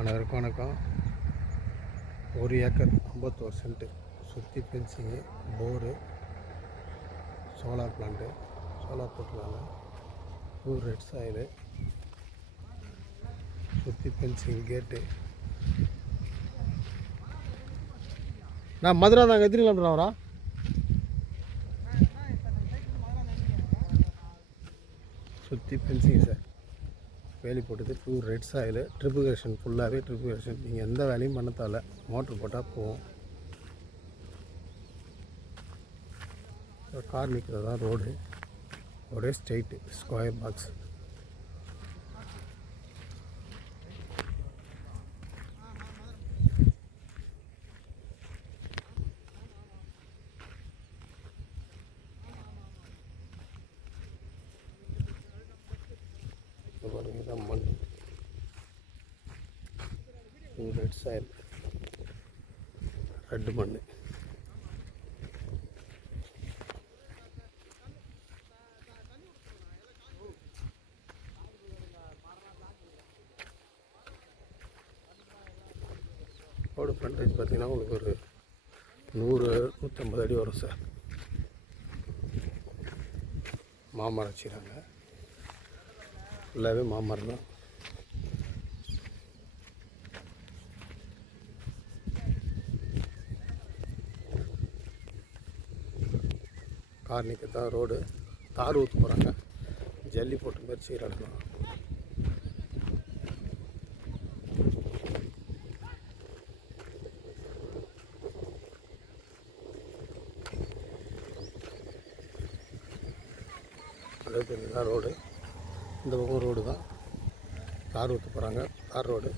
அனைவருக்கும் வணக்கம். 1 acre 51 cent சுற்றி fencing, bore, solar plant, solar போட்டுருக்காங்க. பூர் ரெட் சாயிலு, சுற்றி ஃபென்சிங், கேட்டு. நான் மதுரை தாங்க. எத்தனை கிலோமீட்டர் வரா? சுற்றி ஃபென்சிங் சார். வேலி போட்டது பூர் ரெட் சாயில், ட்ரிபிகேஷன் ஃபுல்லாகவே ட்ரிபிகேஷன். நீங்கள் எந்த வேலையும் பண்ண தேவை, மோட்ரு போட்டால் போகும். கார் நிற்கிறது தான் ரோடு, ஒரே ஸ்ட்ரெயிட்டு ஸ்கொயர் பாக்ஸ். தான் மண் ரெட் சாயில், ரெட்டு மண். ரோடு ஃப்ரண்டேஜ் பார்த்தீங்கன்னா உங்களுக்கு ஒரு 100-150 அடி வரும் சார். மாமரம் வச்சுக்கிறாங்க, ஃபுல்லாகவே மாமரம் தான். கார் நிற்க தான் ரோடு. தார் ஊற்ற போகிறாங்க, ஜல்லி போட்டு மாதிரி செய்கிறாங்க. தான் ரோடு, இந்த பக்கம் ரோடு தான். தார் ஊற்ற போகிறாங்க, தார் ரோடு.